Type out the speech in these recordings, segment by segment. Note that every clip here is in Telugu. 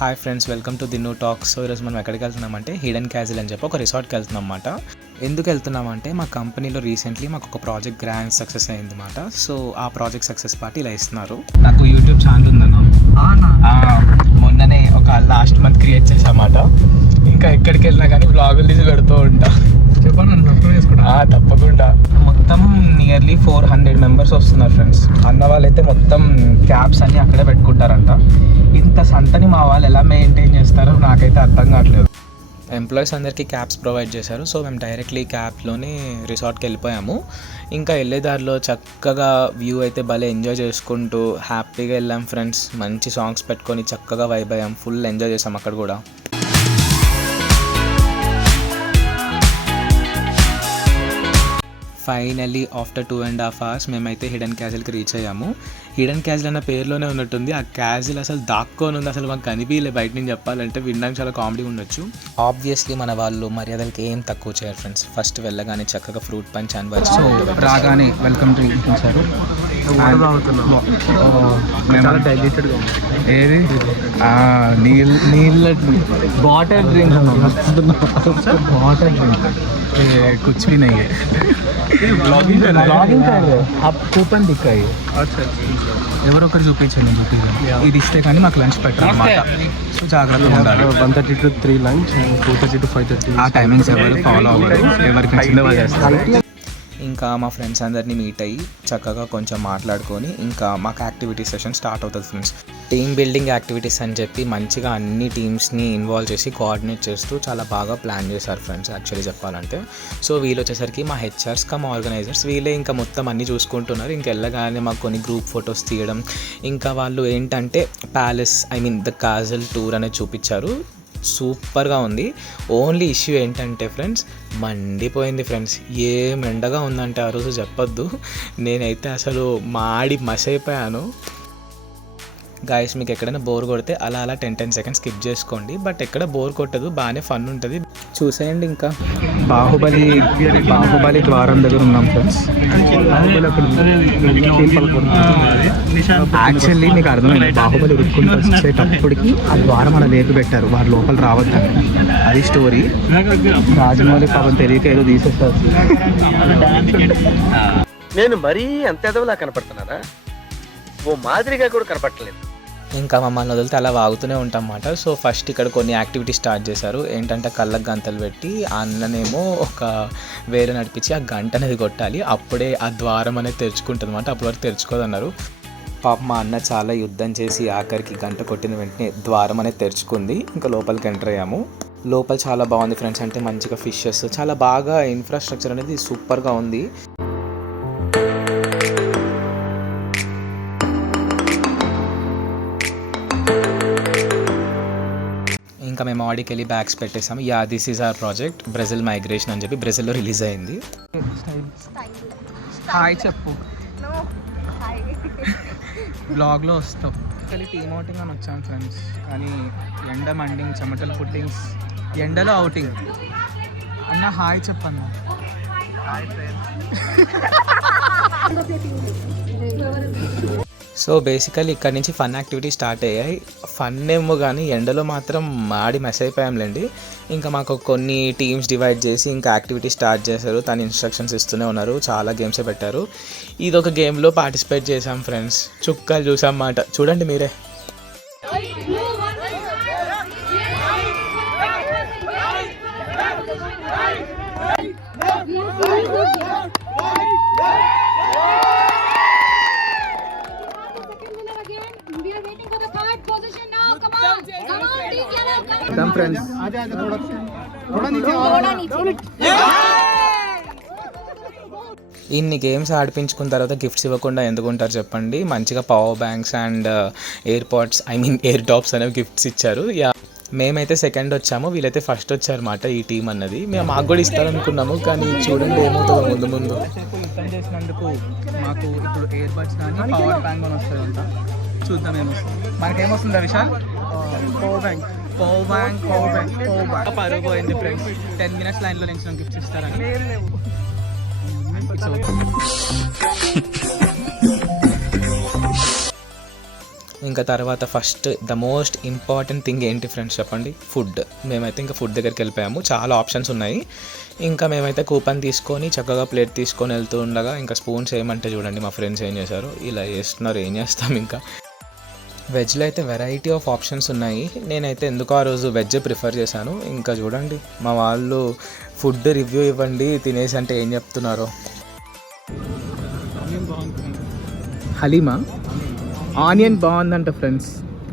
Hi friends, welcome to the new talks. So ఈరోజు మనం ఎక్కడికి వెళ్తున్నామంటే హిడెన్ క్యాజిల్ అని చెప్పి ఒక రిసార్ట్కి వెళ్తున్నాం అన్నమాట. ఎందుకు వెళ్తున్నామంటే మా కంపెనీలో రీసెంట్లీ మాకు ఒక ప్రాజెక్ట్ గ్రాండ్ సక్సెస్ అయింది అన్నమాట. సో ఆ ప్రాజెక్ట్ సక్సెస్ పార్టీ ఇలా ఇస్తున్నారు. నాకు యూట్యూబ్ ఛానల్ ఉందన్న, మొన్ననే ఒక లాస్ట్ మంత్ క్రియేట్ చేసామాట. ఇంకా ఎక్కడికి వెళ్ళినా కానీ బ్లాగులు తీసి పెడుతూ ఉంటా. తప్పకుండా. మొత్తం నియర్లీ 400 మెంబర్స్ వస్తున్నారు ఫ్రెండ్స్. అన్న వాళ్ళైతే మొత్తం క్యాబ్స్ అన్ని అక్కడే పెట్టుకుంటారంట. ఇంత సంతని మా వాళ్ళు ఎలా మెయింటైన్ చేస్తారో నాకైతే అర్థం కావట్లేదు. ఎంప్లాయీస్ అందరికీ క్యాబ్స్ ప్రొవైడ్ చేశారు. సో మేము డైరెక్ట్లీ క్యాబ్లోనే రిసార్ట్కి వెళ్ళిపోయాము. ఇంకా వెళ్ళేదారిలో చక్కగా వ్యూ అయితే భలే ఎంజాయ్ చేసుకుంటూ హ్యాపీగా వెళ్ళాం ఫ్రెండ్స్. మంచి సాంగ్స్ పెట్టుకొని చక్కగా వైబ్ అయ్యాం. ఫుల్ ఎంజాయ్ చేసాం అక్కడ కూడా. ఫైనల్లీ ఆఫ్టర్ 2.5 hours మేమైతే హిడెన్ క్యాజిల్కి రీచ్ అయ్యాము. హిడెన్ క్యాజిల్ అన్న పేరులోనే ఉన్నట్టుంది. ఆ క్యాజిల్ అసలు దాక్కొని ఉంది. అసలు మాకు కనిపించలే బయట నుంచి చెప్పాలంటే. వినడానికి చాలా కామెడీ ఉండొచ్చు. ఆబ్వియస్లీ మన వాళ్ళు మర్యాదలకి ఏం తక్కువ చేయరు ఫ్రెండ్స్. ఫస్ట్ వెళ్ళగానే చక్కగా ఫ్రూట్ పంచ్ అని రాగానే వెల్కమ్ డ్రింక్ ఇచ్చారు. ఏది నీళ్ళ వాటర్ డ్రింక్ వాటర్ డ్రింక్ कुछ भी नहीं है. ब्लॉगिंग కూపన్ దిక్కాయి ఎవరో ఒకరు చూపించండి. ఇది ఇస్తే కానీ మాకు లంచ్ పెట్టారు అన్నమాట. సో జాగ్రత్తగా ఉండాలి. 1:30 to 3 లంచ్, 2:30 to 5:30 ఆ టైమింగ్స్ ఎవరు ఫాలో అవ్వరు. ఎవరికి నచ్చిందో వాళ్ళు చేస్తారు. ఇంకా మా ఫ్రెండ్స్ అందరినీ మీట్ అయ్యి చక్కగా కొంచెం మాట్లాడుకొని ఇంకా మాకు యాక్టివిటీ సెషన్ స్టార్ట్ అవుతుంది ఫ్రెండ్స్. టీమ్ బిల్డింగ్ యాక్టివిటీస్ అని చెప్పి మంచిగా అన్ని టీమ్స్ని ఇన్వాల్వ్ చేసి కోఆర్డినేట్ చేస్తూ చాలా బాగా ప్లాన్ చేశారు ఫ్రెండ్స్ యాక్చువల్లీ చెప్పాలంటే. సో వీళ్ళు వచ్చేసరికి మా హెచ్ఆర్స్ కమ్ ఆర్గనైజర్స్. వీళ్ళే ఇంకా మొత్తం అన్నీ చూసుకుంటున్నారు. ఇంకెళ్ళగానే మాకు కొన్ని గ్రూప్ ఫొటోస్ తీయడం, ఇంకా వాళ్ళు ఏంటంటే ప్యాలెస్ ద కాజల్ టూర్ అనేది చూపించారు. సూపర్గా ఉంది. ఓన్లీ ఇష్యూ ఏంటంటే ఫ్రెండ్స్, మండిపోయింది ఫ్రెండ్స్. ఏం ఎండగా ఉందంటే ఆ రోజు చెప్పొద్దు. నేనైతే అసలు మాడి మసైపోయాను. గాయస్, మీకు ఎక్కడైనా బోర్ కొడితే అలా 10 seconds స్కిప్ చేసుకోండి. బట్ ఎక్కడ బోర్ కొట్టదు, బాగానే ఫన్ ఉంటుంది. చూసేయండి. ఇంకా బాహుబలి ద్వారం దగ్గర ఉన్నాం ఫ్రెండ్స్. యాక్చువల్లీ మీకు అర్థమైంది, బాహుబలి ఉరుక్కుంటూ వచ్చేటప్పటికి ఆ ద్వారం అలా లేపి పెట్టారు. వారు లోపల రావద్దని. అది స్టోరీ. రాజమౌళి పాపం తెలియక ఏదో తీసేస్తారు. నేను మరీ అంత ఎదవలా కనపడుతున్నారా? ఓ మాదిరిగా కూడా కనపడలేదు. ఇంకా మమ్మల్ని వదిలితే అలా వాగుతూనే ఉంటాం అన్నమాట. సో ఫస్ట్ ఇక్కడ కొన్ని యాక్టివిటీ స్టార్ట్ చేశారు. ఏంటంటే కళ్ళకు గంటలు పెట్టి అన్ననేమో ఒక వేరే నడిపించి ఆ గంట అనేది కొట్టాలి. అప్పుడే ఆ ద్వారం అనేది తెరుచుకుంటుంది అన్నమాట. అప్పటి వరకు తెరుచుకోదన్నారు. పాప మా అన్న చాలా యుద్ధం చేసి ఆఖరికి గంట కొట్టిన వెంటనే ద్వారం అనేది తెరుచుకుంది. ఇంకా లోపలికి ఎంటర్ అయ్యాము. లోపల చాలా బాగుంది ఫ్రెండ్స్. అంటే మంచిగా ఫిషెస్, చాలా బాగా ఇన్ఫ్రాస్ట్రక్చర్ అనేది సూపర్గా ఉంది. ఇంకా మేము ఆడికి వెళ్ళి బ్యాగ్స్ పెట్టేసాము. This is our project Brazil migration అని చెప్పి బ్రెజిల్లో రిలీజ్ అయింది. హాయ్ చెప్పు. బ్లాగ్లో వస్తాం. టీమ్ అవుటింగ్ అని వచ్చాం ఫ్రెండ్స్. కానీ ఎండ మండింగ్, చెమటలు పుట్టింగ్స్, ఎండలో అవుటింగ్. అన్న హాయ్ చెప్పన్న. సో బేసికలీ ఇక్కడ నుంచి ఫన్ యాక్టివిటీ స్టార్ట్ అయ్యాయి. ఫన్ ఏమో కానీ ఎండలో మాత్రం మాడి మెస్ అయిపోయాంలేండి. ఇంకా మాకు కొన్ని టీమ్స్ డివైడ్ చేసి ఇంకా యాక్టివిటీ స్టార్ట్ చేశారు. తను ఇన్స్ట్రక్షన్స్ ఇస్తూనే ఉన్నారు. చాలా గేమ్సే పెట్టారు. ఇది ఒక గేమ్లో పార్టిసిపేట్ చేసాం ఫ్రెండ్స్. చుక్కలు చూసాం మాట. చూడండి మీరే. ఇన్ని గేమ్స్ ఆడిపించుకున్న తర్వాత గిఫ్ట్స్ ఇవ్వకుండా ఎందుకుంటారు చెప్పండి. మంచిగా power banks and air tops అనేవి గిఫ్ట్స్ ఇచ్చారు. మేమైతే సెకండ్ వచ్చాము, వీళ్ళైతే ఫస్ట్ వచ్చారన్నమాట. ఈ టీం అన్నది మేము మాకు కూడా ఇస్తారనుకున్నాము. కానీ చూడండి ఏమవుతుందో ముందు యుద్ధం చేసినందుకు మాకు ఇప్పుడు ఎయిర్ బడ్స్ కానీ పవర్ బ్యాంక్ అని వస్తుందంట. చూద్దాం ఏమొస్తుంది. మనకేమొస్తుందా విశాల్? పవర్ బ్యాంక్ పరుగు పోయింది ఫ్రెండ్స్. 10 minutes లైన్లో నుంచి గిఫ్ట్స్ ఇస్తారని. ఇంకా తర్వాత first the most important thing ఏంటి ఫ్రెండ్స్ చెప్పండి, ఫుడ్. మేమైతే ఇంకా ఫుడ్ దగ్గరికి వెళ్ళిపోయాము. చాలా ఆప్షన్స్ ఉన్నాయి. ఇంకా మేమైతే కూపన్ తీసుకొని చక్కగా ప్లేట్ తీసుకొని వెళ్తూ ఉండగా ఇంకా స్పూన్స్ ఏమంటే చూడండి మా ఫ్రెండ్స్ ఏం చేశారు, ఇలా చేస్తున్నారు. ఏం చేస్తాం, ఇంకా వెజ్లో అయితే వెరైటీ ఆఫ్ ఆప్షన్స్ ఉన్నాయి. నేనైతే ఎందుకో ఆ రోజు వెజ్ ప్రిఫర్ చేశాను. ఇంకా చూడండి మా వాళ్ళు ఫుడ్ రివ్యూ ఇవ్వండి తినేసి అంటే ఏం చెప్తున్నారో. హలీమా ఆనియన్ బాగుందంట ఫ్రెండ్స్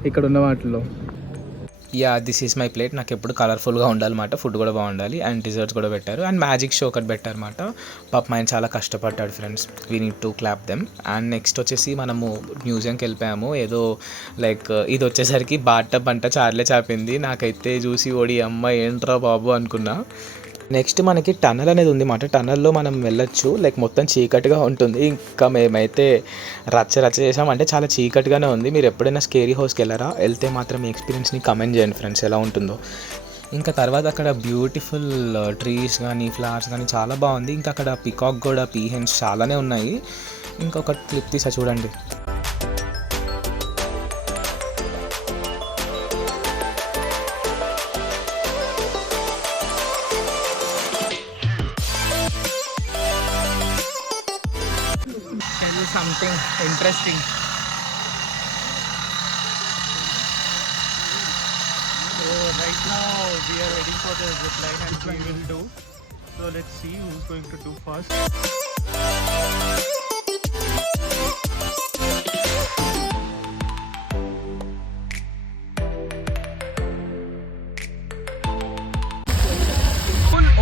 ఇక్కడ ఉన్న వాటిలో. Yeah this is my plate. నాకు ఎప్పుడు కలర్ఫుల్గా ఉండాలన్నమాట, ఫుడ్ కూడా బాగుండాలి అండ్ డిజర్ట్స్ కూడా పెట్టారు అండ్ మ్యాజిక్ షో ఒకటి పెట్టారన్నమాట. పాపం ఆయన చాలా కష్టపడ్డాడు friends, we need to clap them. And next వచ్చేసి మనము మ్యూజియంకి వెళ్ళిపోయాము. ఏదో లైక్ ఇది వచ్చేసరికి బాత్ టబ్ అంట చార్లే చాపింది. నాకైతే చూసి ఓడి అమ్మ ఏంట్రా బాబు అనుకున్నా. నెక్స్ట్ మనకి టనల్ అనేది ఉంది మాట. టనల్లో మనం వెళ్ళొచ్చు, లైక్ మొత్తం చీకటిగా ఉంటుంది. ఇంకా మేమైతే రచ్చ చేసాం, అంటే చాలా చీకటిగానే ఉంది. మీరు ఎప్పుడైనా స్కేరీ హౌస్కి వెళ్ళారా, వెళ్తే మాత్రం మీ ఎక్స్పీరియన్స్ని కమెంట్ చేయండి ఫ్రెండ్స్ ఎలా ఉంటుందో. ఇంకా తర్వాత అక్కడ బ్యూటిఫుల్ ట్రీస్ కానీ ఫ్లవర్స్ కానీ చాలా బాగుంది. ఇంకా అక్కడ పికాక్ కూడా పీహెన్స్ చాలానే ఉన్నాయి. ఇంకొక క్లిప్ తీసా చూడండి. Something interesting. So right now we are waiting for the zip line and we will do. So let's see who's going to do first.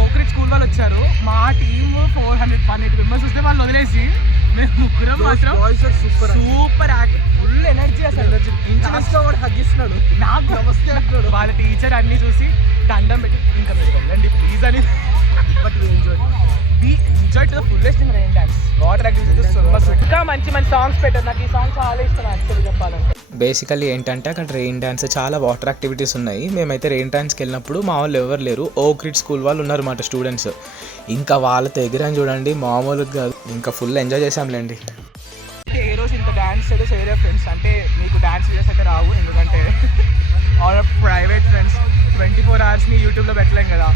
Oakridge school వాళ్ళు వచ్చారు. మా టీమ్ 180 మెంబర్స్ వస్తే వాళ్ళు వదిలేసి మేము ముగ్గురం మాత్రం సూపర్ ఫుల్ ఎనర్జీ. అసలు హగ్గిస్తున్నాడు నాకు నమస్తే అంటాడు. వాళ్ళ టీచర్ అన్ని చూసి దండం పెట్టి ఇంకా మీరు వెళ్ళండి ప్లీజ్ అని. But enjoy to the fullest in rain dance, water activities. ఇంకా మంచి సాంగ్స్ పెట్టారు. నాకు ఈ సాంగ్ చాలా ఇష్టం యాక్చువల్లీ చెప్పాలంటే. బేసికల్లీ ఏంటంటే అక్కడ రెయిన్ డ్యాన్స్, చాలా వాటర్ యాక్టివిటీస్ ఉన్నాయి. మేమైతే రెయిన్ డ్యాన్స్కి వెళ్ళినప్పుడు మా వాళ్ళు ఎవరు లేరు, ఓక్రిడ్ స్కూల్ వాళ్ళు ఉన్నారు అన్నమాట స్టూడెంట్స్. ఇంకా వాళ్ళతో ఎగిరని చూడండి మామూలుగా కాదు. ఇంకా ఫుల్ ఎంజాయ్ చేసాంలేండి. ఏ రోజు ఇంత డ్యాన్స్ అయితే చేయలేదు ఫ్రెండ్స్. అంటే మీకు డ్యాన్స్ చేసి అయితే రావు, ఎందుకంటే ఆల్ ప్రైవేట్ ఫ్రెండ్స్ 24 అవర్స్ని యూట్యూబ్లో పెట్టలేం కదా.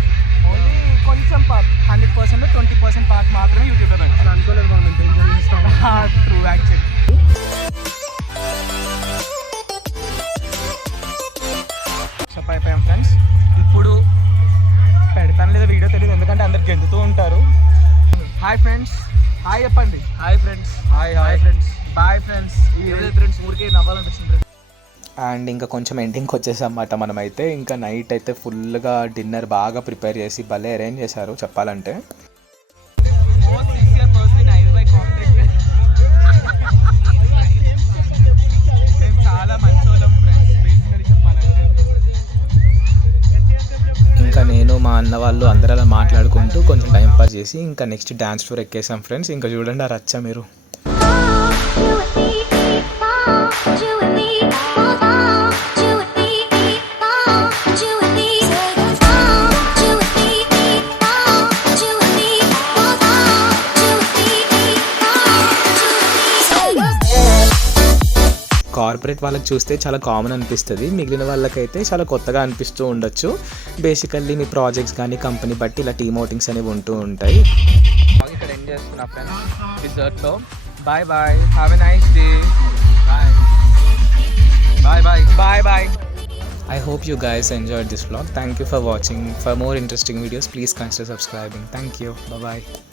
ఓన్లీ కొంచెం పార్ట్ 100% 20% పార్ట్ మాత్రమే యూట్యూబ్లో పెట్టాలి. అనుకోలేదు మనం ఎంజాయ్ చేస్తాం. True actually. అయిపోయాం ఫ్రెండ్స్. ఇప్పుడు పెడతాను లేదా వీడియో తెలియదు, ఎందుకంటే అందరు గెంతుతూ ఉంటారు. హాయ్ ఫ్రెండ్స్, హాయ్ చెప్పండి. Hi friends, hi friends, bye friends. Friends ఊరికే నవ్వాలనిపిస్తుంది. అండ్ ఇంకా కొంచెం ఎండింగ్కి వచ్చేసాం అన్నమాట మనమైతే. ఇంకా నైట్ అయితే ఫుల్గా డిన్నర్ బాగా ప్రిపేర్ చేసి భలే అరేంజ్ చేశారు చెప్పాలంటే. చాలా మంచి వాళ్ళం ఫ్రెండ్స్ బేసికలీ చెప్పాలంటే. ఇంకా నేను మా అన్న వాళ్ళు అందరూ అలా మాట్లాడుకుంటూ కొంచెం టైం పాస్ చేసి ఇంకా నెక్స్ట్ డ్యాన్స్ ఫ్లోర్ ఎక్కేసాం ఫ్రెండ్స్. ఇంకా చూడండి ఆ రచ్చ మీరు. కార్పొరేట్ వాళ్ళకి చూస్తే చాలా కామన్ అనిపిస్తుంది, మిగిలిన వాళ్ళకైతే చాలా కొత్తగా అనిపిస్తూ ఉండొచ్చు. బేసికల్లీ మీ ప్రాజెక్ట్స్ కానీ కంపెనీ బట్టి ఇలా టీమ్ అవుటింగ్స్ అనేవి ఉంటూ ఉంటాయి. ఇక్కడ ఎండ్ చేస్తున్నా ఫ్రెండ్స్ డిజర్ట్లో. Bye bye, have a nice day. Bye. I hope you guys enjoyed this vlog. Thank you for watching. For more interesting videos, please consider subscribing. Thank you. Bye-bye.